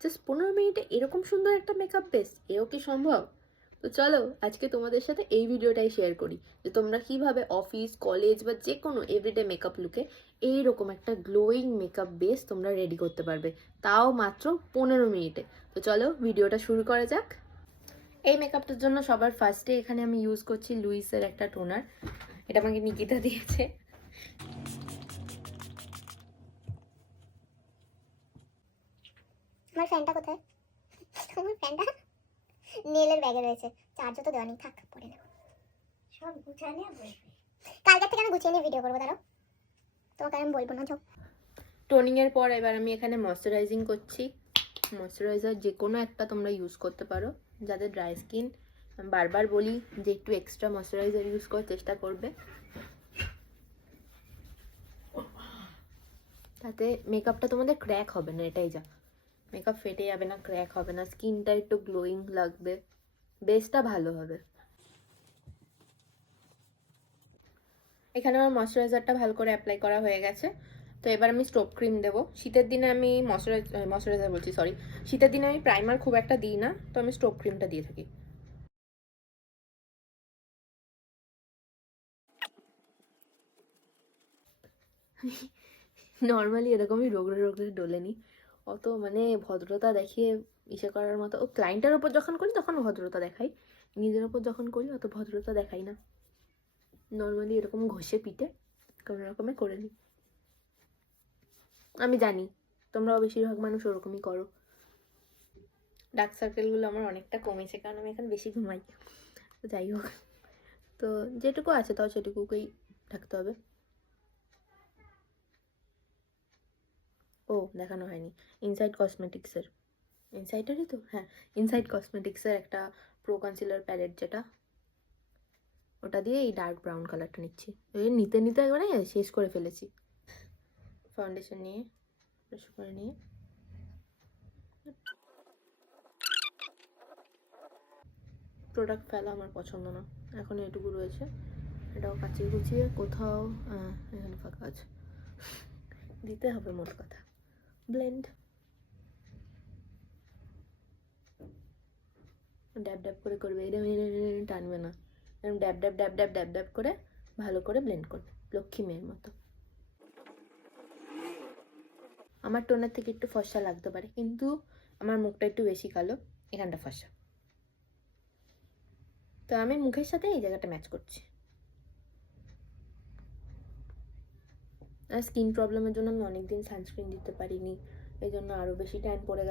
Just 15 মিনিটে এরকম সুন্দর একটা মেকআপ বেস, এও কি সম্ভব? তো চলো আজকে তোমাদের সাথে এই ভিডিওটাই শেয়ার করি যে তোমরা কিভাবে অফিস, কলেজ বা যে কোনো এভরিডে মেকআপ লুকে এইরকম একটা গ্লোয়িং মেকআপ বেস তোমরা রেডি করতে পারবে, তাও মাত্র 15 মিনিটে। তো চলো ভিডিওটা শুরু করা যাক। এই মেকআপটার জন্য সবার ফার্স্টে এখানে আমি ইউজ করছি লুইসের একটা টোনার। এটা আমাকে নিকিতা দিয়েছে। আমার ফ্যানটা কোথায়? আমার ফ্যানটা নেলের ব্যাগে রয়েছে, চার্জও তো দেওয়া নেই, থাক পরে নেব। সব গুছিয়ে নিয়ে বসবে, কালকে থেকে আমি গুছিয়ে নিয়ে ভিডিও করবো। দাঁড়াও, তোমাকে আমি বলবো না। যাও। টোনিং এর পর এবার আমি এখানে ময়শ্চারাইজিং করছি। ময়শ্চারাইজার যে কোনো একটা তোমরা ইউজ করতে পারো যাদের ড্রাই স্কিন। বারবার বলি যে একটু এক্সট্রা ময়শ্চারাইজার ইউজ করার চেষ্টা করবে, তাতে মেকআপটা তোমাদের ক্র্যাক হবে না। এটাই যা, মেকআপ ফেটে যাবে না, ক্র্যাক হবে না, স্কিনটা একটু গ্লোয়িং লাগবে, বেসটা ভালো হবে। এখানে আমার ময়শ্চারাইজারটা ভালো করে অ্যাপ্লাই করা হয়ে গেছে। তো এবার আমি স্টোভ ক্রিম দেবো। শীতের দিনে আমি ময়শ্চারাইজার বলছি, সরি, শীতের দিনে আমি প্রাইমার খুব একটা দিই না, তো আমি স্টোভ ক্রিমটা দিয়ে থাকি। নর্মালি এরকমই রোগড়ে রোগড়ে ডলে নি, অত মানে ভদ্রতা দেখিয়ে ইসে করার মতো। ও ক্লায়েন্টের ওপর যখন করি তখন ভদ্রতা দেখাই, নিজের ওপর যখন করি অত ভদ্রতা দেখাই না। নর্মালি এরকম ঘষে পিটে কোনো রকমে করে নিই। আমি জানি তোমরাও বেশিরভাগ মানুষ ওরকমই করো। ডার্ক সার্কেলগুলো আমার অনেকটা কমেছে, কারণ আমি এখন বেশি ঘুমাই। তো যাই হোক, তো যেটুকু আছে তাও সেটুকুকেই থাকতে হবে। ও দেখানো হয়নি, ইনসাইড কসমেটিক্সের, ইনসাইডেরই তো, হ্যাঁ, ইনসাইড কসমেটিক্সের একটা প্রো কনসিলার প্যালেট, যেটা ওটা দিয়ে এই ডার্ক ব্রাউন কালারটা নিচ্ছি। ওই নিতে নিতে একবারে শেষ করে ফেলেছি। ফাউন্ডেশন নিয়ে ব্রাশ করে নিয়ে প্রোডাক্ট ফেলা আমার পছন্দ না, এখন এটুকু রয়েছে, এটাও কাচিয়ে কুচিয়ে কোথাও এখানে ফাঁকা আছে, দিতে হবে মোট কথা। ব্লেন্ড, ড্যাব ড্যাব করে করবে, এরম টানবে না, এরম ড্যাব ড্যাব ড্যাব ড্যাব ড্যাব ড্যাব করে ভালো করে ব্লেন্ড করবে, লক্ষ্মী মেয়ের মতো। আমার টোনের থেকে একটু ফর্সা লাগতে পারে, কিন্তু আমার মুখটা একটু বেশি কালো, এখানটা ফর্সা, তো আমি মুখের সাথে এই জায়গাটা ম্যাচ করছি। আর স্কিন প্রবলেমের জন্য আমি অনেকদিন সানস্ক্রিন দিতে পারিনি, এই জন্য আরও বেশি ট্যান পড়ে গেছে।